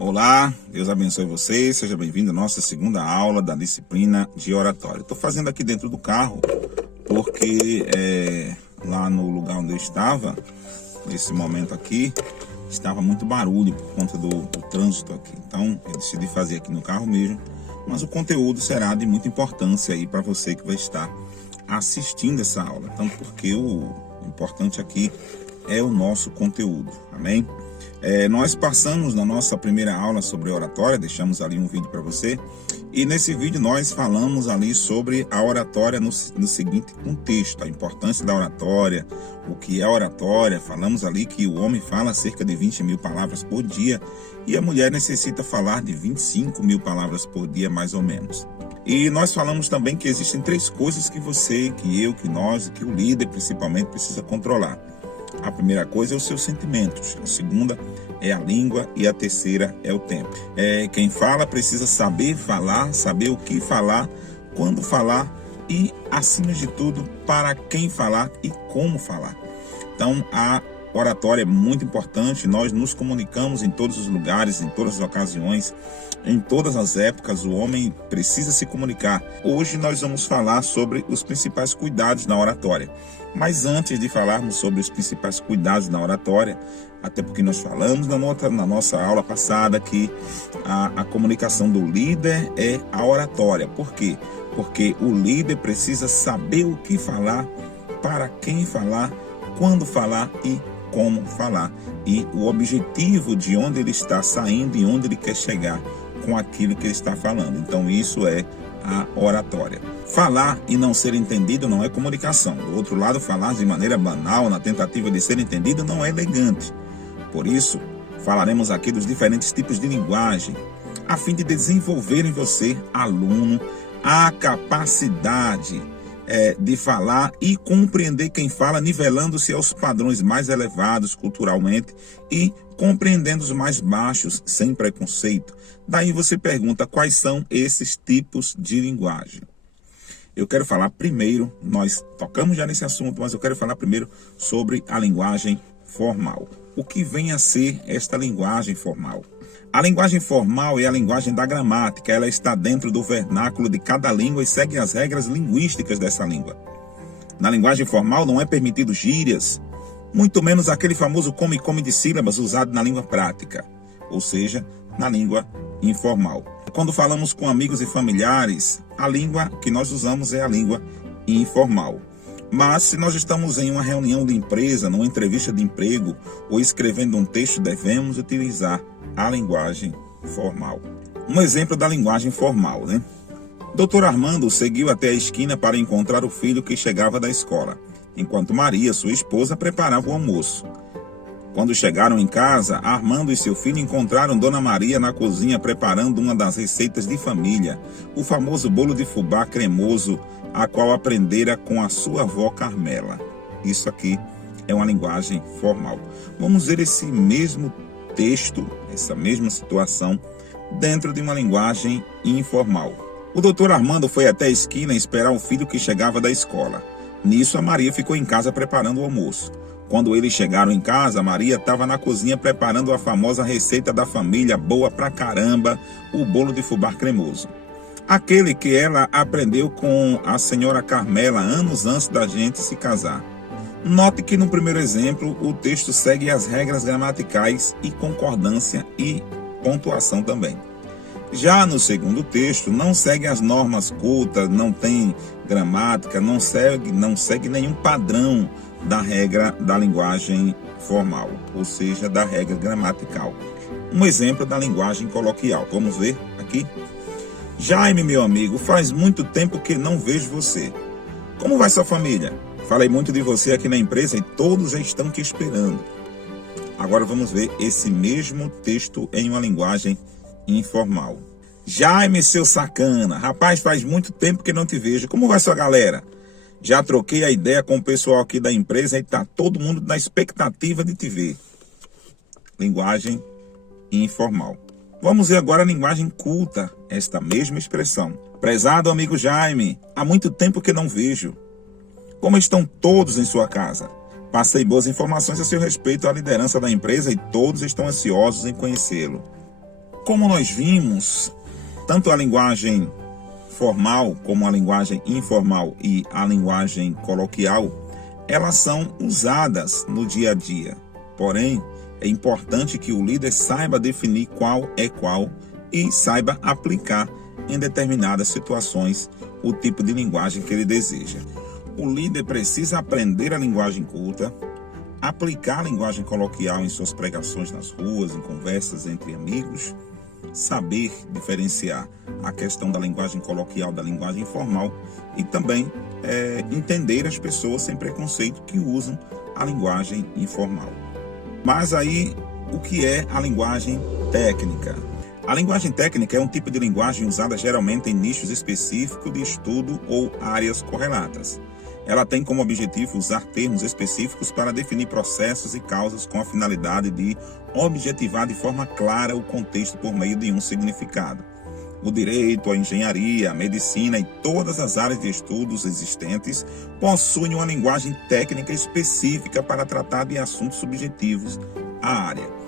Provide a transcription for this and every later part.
Olá, Deus abençoe vocês, seja bem-vindo à nossa segunda aula da disciplina de oratória. Estou fazendo aqui dentro do carro porque lá no lugar onde eu estava, nesse momento aqui, estava muito barulho por conta do trânsito aqui. Então eu decidi fazer aqui no carro mesmo, mas o conteúdo será de muita importância aí para você que vai estar assistindo essa aula. Então, porque o importante aqui é o nosso conteúdo, amém? Nós passamos na nossa primeira aula sobre oratória, deixamos ali um vídeo para você, e nesse vídeo nós falamos ali sobre a oratória no seguinte contexto, a importância da oratória, o que é oratória. Falamos ali que o homem fala cerca de 20.000 palavras por dia e a mulher necessita falar de 25.000 palavras por dia, mais ou menos. E nós falamos também que existem três coisas que você, que eu, que nós, que o líder principalmente precisa controlar. A primeira coisa é os seus sentimentos, a segunda é a língua e a terceira é o tempo. Quem fala precisa saber falar, saber o que falar, quando falar e, acima de tudo, para quem falar e como falar. Então, a oratória é muito importante, nós nos comunicamos em todos os lugares, em todas as ocasiões, em todas as épocas, o homem precisa se comunicar. Hoje nós vamos falar sobre os principais cuidados na oratória. Mas antes de falarmos sobre os principais cuidados na oratória, até porque nós falamos na nossa aula passada que a comunicação do líder é a oratória. Por quê? Porque o líder precisa saber o que falar, para quem falar, quando falar e como falar. E o objetivo de onde ele está saindo e onde ele quer chegar com aquilo que ele está falando. Então isso é a oratória. Falar e não ser entendido não é comunicação. Do outro lado, falar de maneira banal, na tentativa de ser entendido, não é elegante. Por isso, falaremos aqui dos diferentes tipos de linguagem, a fim de desenvolver em você, aluno, a capacidade de falar e compreender quem fala, nivelando-se aos padrões mais elevados culturalmente e compreendendo os mais baixos sem preconceito. Daí você pergunta quais são esses tipos de linguagem. Eu quero falar primeiro, nós tocamos já nesse assunto, mas eu quero falar primeiro sobre a linguagem formal. O que vem a ser esta linguagem formal? A linguagem formal é a linguagem da gramática, ela está dentro do vernáculo de cada língua e segue as regras linguísticas dessa língua. Na linguagem formal não é permitido gírias, muito menos aquele famoso come-come de sílabas usado na língua prática, ou seja, na língua informal. Quando falamos com amigos e familiares, a língua que nós usamos é a língua informal. Mas se nós estamos em uma reunião de empresa, numa entrevista de emprego ou escrevendo um texto, devemos utilizar a linguagem formal. Um exemplo da linguagem formal, né? Dr. Armando seguiu até a esquina para encontrar o filho que chegava da escola, enquanto Maria, sua esposa, preparava o almoço. Quando chegaram em casa, Armando e seu filho encontraram Dona Maria na cozinha preparando uma das receitas de família, o famoso bolo de fubá cremoso, a qual aprendera com a sua avó Carmela. Isso aqui é uma linguagem formal. Vamos ver esse mesmo texto, essa mesma situação, dentro de uma linguagem informal. O doutor Armando foi até a esquina esperar o filho que chegava da escola. Nisso, a Maria ficou em casa preparando o almoço. Quando eles chegaram em casa, Maria estava na cozinha preparando a famosa receita da família, boa pra caramba, o bolo de fubá cremoso. Aquele que ela aprendeu com a senhora Carmela anos antes da gente se casar. Note que no primeiro exemplo, o texto segue as regras gramaticais e concordância e pontuação também. Já no segundo texto, não segue as normas cultas, não tem gramática, não segue nenhum padrão da regra da linguagem formal, ou seja, da regra gramatical. Um exemplo da linguagem coloquial. Vamos ver aqui? Jaime, meu amigo, faz muito tempo que não vejo você. Como vai sua família? Falei muito de você aqui na empresa e todos já estão te esperando. Agora vamos ver esse mesmo texto em uma linguagem informal. Jaime, seu sacana, rapaz, faz muito tempo que não te vejo. Como vai sua galera? Já troquei a ideia com o pessoal aqui da empresa e tá todo mundo na expectativa de te ver. Linguagem informal. Vamos ver agora a linguagem culta, esta mesma expressão. Prezado amigo Jaime, há muito tempo que não vejo. Como estão todos em sua casa? Passei boas informações a seu respeito à liderança da empresa e todos estão ansiosos em conhecê-lo. como nós vimos, tanto a linguagem formal como a linguagem informal e a linguagem coloquial, elas são usadas no dia a dia. Porém, é importante que o líder saiba definir qual é qual e saiba aplicar em determinadas situações o tipo de linguagem que ele deseja. O líder precisa aprender a linguagem culta, aplicar a linguagem coloquial em suas pregações nas ruas, em conversas entre amigos, saber diferenciar a questão da linguagem coloquial da linguagem informal e também entender as pessoas sem preconceito que usam a linguagem informal. Mas aí, o que é a linguagem técnica? A linguagem técnica é um tipo de linguagem usada geralmente em nichos específicos de estudo ou áreas correlatas. Ela tem como objetivo usar termos específicos para definir processos e causas com a finalidade de objetivar de forma clara o contexto por meio de um significado. O direito, a engenharia, a medicina e todas as áreas de estudos existentes possuem uma linguagem técnica específica para tratar de assuntos subjetivos à área.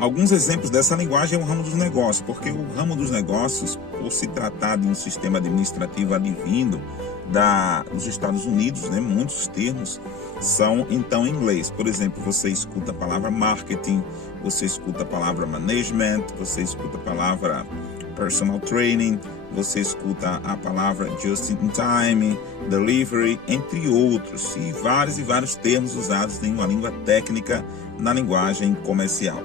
Alguns exemplos dessa linguagem é o ramo dos negócios, porque o ramo dos negócios, por se tratar de um sistema administrativo advindo dos Estados Unidos, muitos termos são então em inglês. Por exemplo, você escuta a palavra marketing, você escuta a palavra management, você escuta a palavra personal training, você escuta a palavra just in time, delivery, entre outros, e vários termos usados em uma língua técnica na linguagem comercial.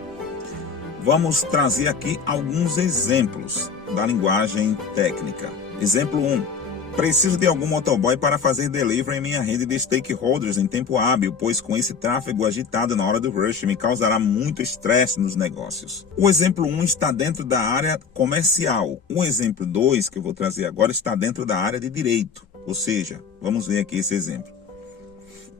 Vamos trazer aqui alguns exemplos da linguagem técnica. Exemplo 1. Preciso de algum motoboy para fazer delivery em minha rede de stakeholders em tempo hábil, pois com esse tráfego agitado na hora do rush me causará muito estresse nos negócios. O exemplo 1 está dentro da área comercial. O exemplo 2, que eu vou trazer agora, está dentro da área de direito. Ou seja, vamos ver aqui esse exemplo.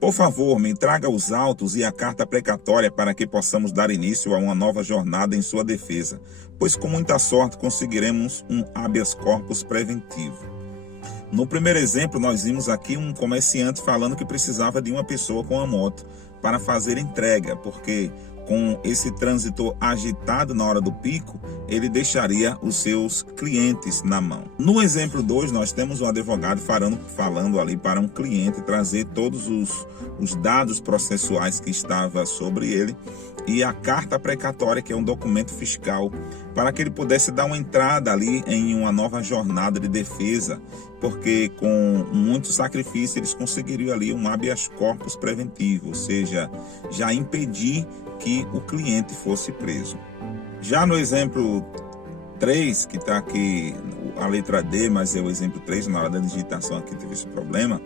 Por favor, me traga os autos e a carta precatória para que possamos dar início a uma nova jornada em sua defesa, pois com muita sorte conseguiremos um habeas corpus preventivo. No primeiro exemplo, nós vimos aqui um comerciante falando que precisava de uma pessoa com a moto para fazer entrega, porque com esse trânsito agitado na hora do pico, ele deixaria os seus clientes na mão. No exemplo 2, nós temos um advogado falando ali para um cliente trazer todos os dados processuais que estava sobre ele e a carta precatória, que é um documento fiscal, para que ele pudesse dar uma entrada ali em uma nova jornada de defesa, porque com muito sacrifício eles conseguiriam ali um habeas corpus preventivo, ou seja, já impedir que o cliente fosse preso. Já no exemplo 3, que está aqui a letra D, mas é o exemplo 3, na hora da digitação aqui teve esse problema,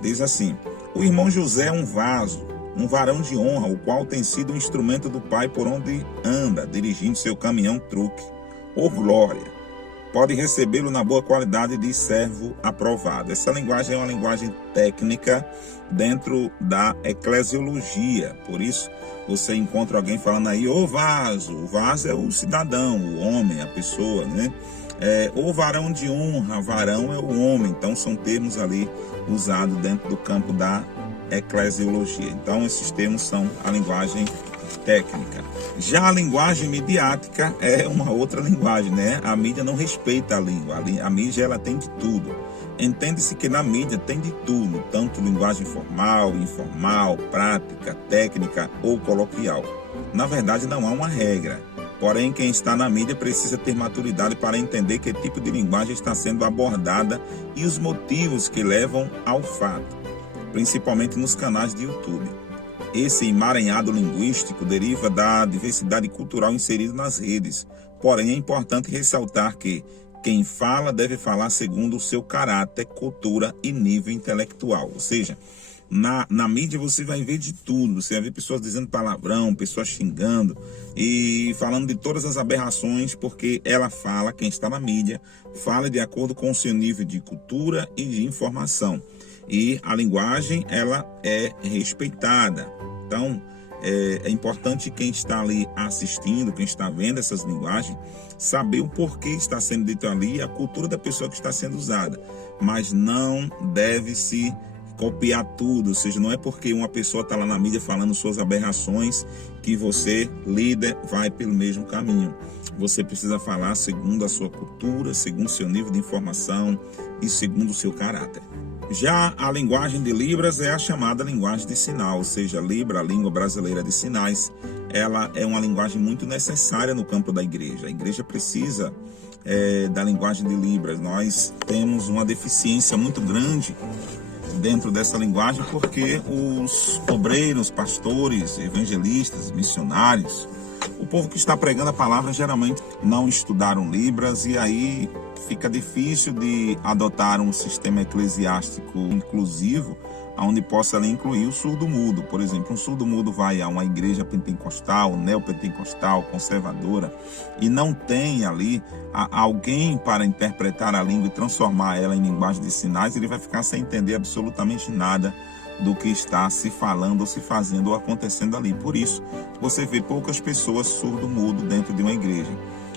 diz assim: o irmão José é um vaso, um varão de honra, o qual tem sido um instrumento do pai por onde anda, dirigindo seu caminhão-truque. Ô glória! Pode recebê-lo na boa qualidade de servo aprovado. Essa linguagem é uma linguagem técnica dentro da eclesiologia. Por isso, você encontra alguém falando aí, ô vaso. O vaso é o cidadão, o homem, a pessoa, o varão de honra, varão é o homem. Então, são termos ali usados dentro do campo da eclesiologia. Então, esses termos são a linguagem técnica. Já a linguagem midiática é uma outra linguagem, A mídia não respeita a língua. A mídia, ela tem de tudo. Entende-se que na mídia tem de tudo, tanto linguagem formal, informal, prática, técnica ou coloquial. Na verdade, não há uma regra. Porém, quem está na mídia precisa ter maturidade para entender que tipo de linguagem está sendo abordada e os motivos que levam ao fato, principalmente nos canais de YouTube. Esse emaranhado linguístico deriva da diversidade cultural inserida nas redes. Porém, é importante ressaltar que quem fala deve falar segundo o seu caráter, cultura e nível intelectual. Ou seja, na mídia você vai ver de tudo. Você vai ver pessoas dizendo palavrão, pessoas xingando e falando de todas as aberrações, porque ela fala, quem está na mídia, fala de acordo com o seu nível de cultura e de informação. E a linguagem, ela é respeitada. Então, é importante quem está ali assistindo, quem está vendo essas linguagens, saber o porquê está sendo dito ali e a cultura da pessoa que está sendo usada. Mas não deve se copiar tudo, ou seja, não é porque uma pessoa está lá na mídia falando suas aberrações que você, líder, vai pelo mesmo caminho. Você precisa falar segundo a sua cultura, segundo o seu nível de informação e segundo o seu caráter. Já a linguagem de Libras é a chamada linguagem de sinal, ou seja, Libra, a língua brasileira de sinais, ela é uma linguagem muito necessária no campo da igreja. A igreja precisa da linguagem de Libras. Nós temos uma deficiência muito grande dentro dessa linguagem porque os obreiros, pastores, evangelistas, missionários, o povo que está pregando a palavra geralmente não estudaram Libras e aí fica difícil de adotar um sistema eclesiástico inclusivo, onde possa ali incluir o surdo-mudo. Por exemplo, um surdo-mudo vai a uma igreja pentecostal, neopentecostal, conservadora, e não tem ali alguém para interpretar a língua e transformar ela em linguagem de sinais, ele vai ficar sem entender absolutamente nada do que está se falando ou se fazendo ou acontecendo ali. Por isso, você vê poucas pessoas surdo-mudo dentro de uma igreja.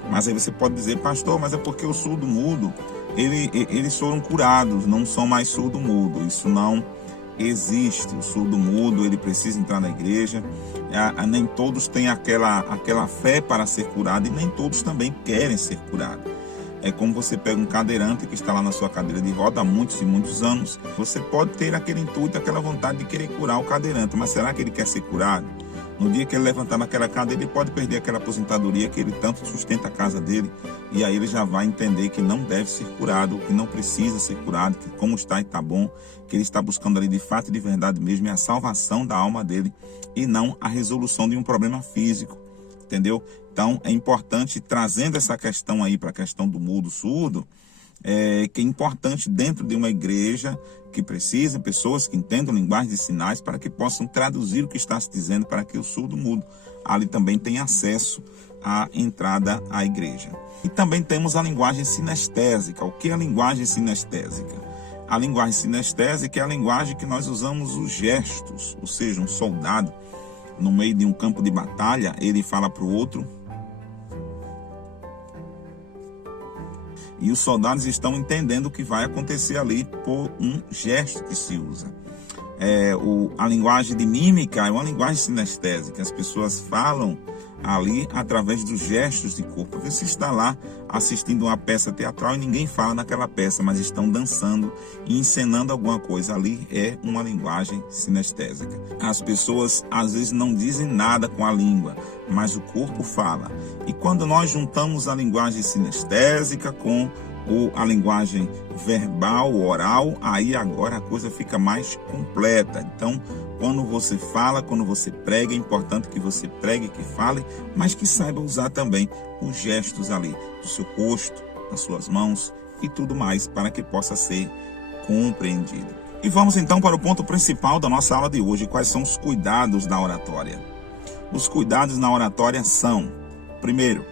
Mas aí você pode dizer, pastor, mas é porque o surdo-mudo, eles foram curados, não são mais surdo-mudo. Isso não existe. O surdo-mudo, ele precisa entrar na igreja. Nem todos têm aquela fé para ser curado e nem todos também querem ser curados. É como você pega um cadeirante que está lá na sua cadeira de roda há muitos e muitos anos. Você pode ter aquele intuito, aquela vontade de querer curar o cadeirante, mas será que ele quer ser curado? No dia que ele levantar naquela cadeira, ele pode perder aquela aposentadoria que ele tanto sustenta a casa dele. E aí ele já vai entender que não deve ser curado, que não precisa ser curado, que como está e está bom, que ele está buscando ali de fato e de verdade mesmo é a salvação da alma dele e não a resolução de um problema físico. Entendeu? Então, é importante, trazendo essa questão aí para a questão do mudo-surdo, que é importante dentro de uma igreja que precisa, pessoas que entendam linguagem de sinais para que possam traduzir o que está se dizendo para que o surdo-mudo ali também tenha acesso à entrada à igreja. E também temos a linguagem sinestésica. O que é a linguagem sinestésica? A linguagem sinestésica é a linguagem que nós usamos os gestos, ou seja, um soldado no meio de um campo de batalha, ele fala para o outro e os soldados estão entendendo o que vai acontecer ali por um gesto que se usa. A linguagem de mímica é uma linguagem sinestésica. As pessoas falam ali através dos gestos de corpo. Você está lá assistindo uma peça teatral e ninguém fala naquela peça, mas estão dançando e encenando alguma coisa. Ali é uma linguagem sinestésica. As pessoas às vezes não dizem nada com a língua, mas o corpo fala. E quando nós juntamos a linguagem sinestésica com a linguagem verbal, oral, aí agora a coisa fica mais completa. Então, quando você fala, quando você prega, é importante que você pregue, que fale, mas que saiba usar também os gestos ali do seu rosto, das suas mãos e tudo mais, para que possa ser compreendido. E vamos então para o ponto principal da nossa aula de hoje. Quais são os cuidados da oratória? Os cuidados na oratória são, primeiro,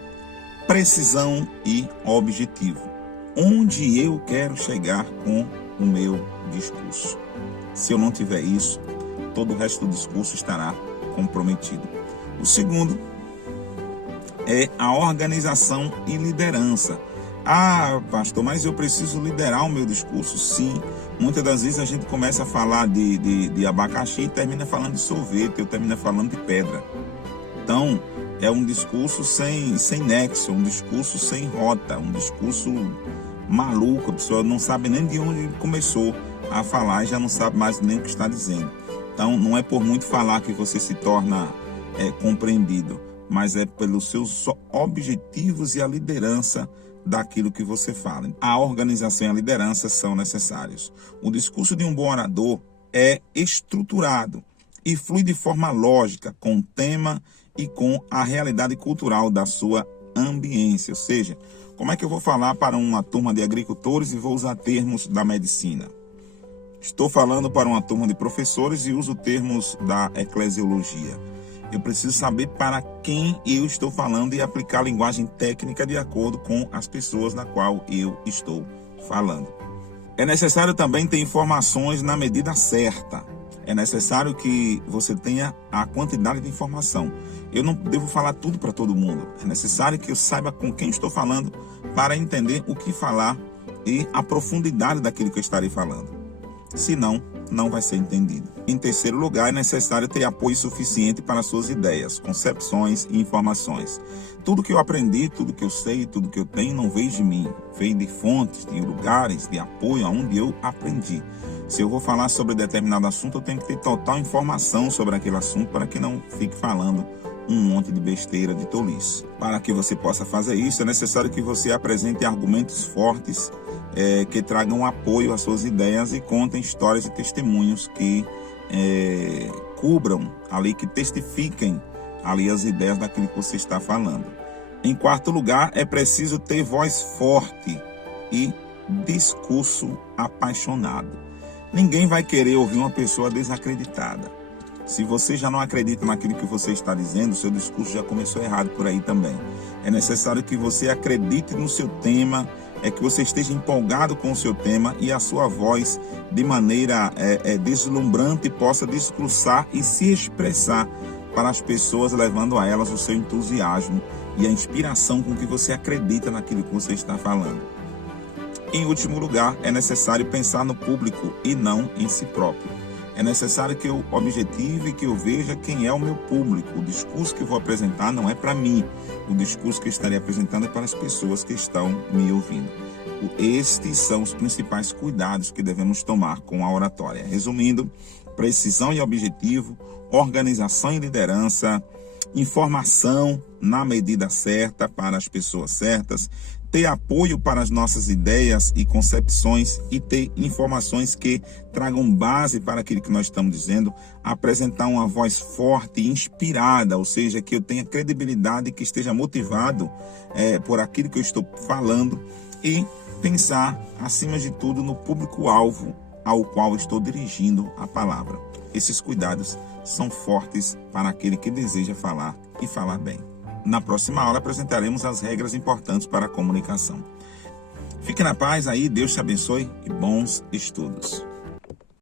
precisão e objetivo. Onde eu quero chegar com o meu discurso? Se eu não tiver isso, todo o resto do discurso estará comprometido. O segundo é a organização e liderança. Ah, pastor, mas eu preciso liderar o meu discurso? Sim. Muitas das vezes a gente começa a falar de abacaxi e termina falando de sorvete, ou termina falando de pedra. Então, é um discurso sem nexo, um discurso sem rota, um discurso maluco. A pessoa não sabe nem de onde começou a falar e já não sabe mais nem o que está dizendo. Então, não é por muito falar que você se torna compreendido, mas é pelos seus objetivos e a liderança daquilo que você fala. A organização e a liderança são necessários. O discurso de um bom orador é estruturado e flui de forma lógica, com o tema e com a realidade cultural da sua ambiência. Ou seja, como é que eu vou falar para uma turma de agricultores e vou usar termos da medicina? Estou falando para uma turma de professores e uso termos da eclesiologia. Eu preciso saber para quem eu estou falando e aplicar a linguagem técnica de acordo com as pessoas na qual eu estou falando. É necessário também ter informações na medida certa. É necessário que você tenha a quantidade de informação. Eu não devo falar tudo para todo mundo. É necessário que eu saiba com quem estou falando para entender o que falar e a profundidade daquilo que eu estarei falando. Senão, não vai ser entendido. Em terceiro lugar, é necessário ter apoio suficiente para suas ideias, concepções e informações. Tudo que eu aprendi, tudo que eu sei, tudo que eu tenho, não veio de mim. Veio de fontes, de lugares, de apoio aonde eu aprendi. Se eu vou falar sobre determinado assunto, eu tenho que ter total informação sobre aquele assunto para que não fique falando um monte de besteira, de tolice. Para que você possa fazer isso, é necessário que você apresente argumentos fortes que tragam apoio às suas ideias e contem histórias e testemunhos que cubram ali, que testifiquem ali as ideias daquilo que você está falando. Em quarto lugar, é preciso ter voz forte e discurso apaixonado. Ninguém vai querer ouvir uma pessoa desacreditada. Se você já não acredita naquilo que você está dizendo, seu discurso já começou errado por aí também. É necessário que você acredite no seu tema, que você esteja empolgado com o seu tema e a sua voz de maneira deslumbrante possa discursar e se expressar para as pessoas, levando a elas o seu entusiasmo e a inspiração com que você acredita naquilo que você está falando. Em último lugar, é necessário pensar no público e não em si próprio. É necessário que eu objetive, que eu veja quem é o meu público. O discurso que eu vou apresentar não é para mim. O discurso que eu estarei apresentando é para as pessoas que estão me ouvindo. Estes são os principais cuidados que devemos tomar com a oratória. Resumindo, precisão e objetivo, organização e liderança, informação na medida certa para as pessoas certas, ter apoio para as nossas ideias e concepções e ter informações que tragam base para aquilo que nós estamos dizendo, apresentar uma voz forte e inspirada, ou seja, que eu tenha credibilidade, que esteja motivado por aquilo que eu estou falando e pensar, acima de tudo, no público-alvo ao qual estou dirigindo a palavra. Esses cuidados são fortes para aquele que deseja falar e falar bem. Na próxima aula apresentaremos as regras importantes para a comunicação. Fique na paz aí, Deus te abençoe e bons estudos.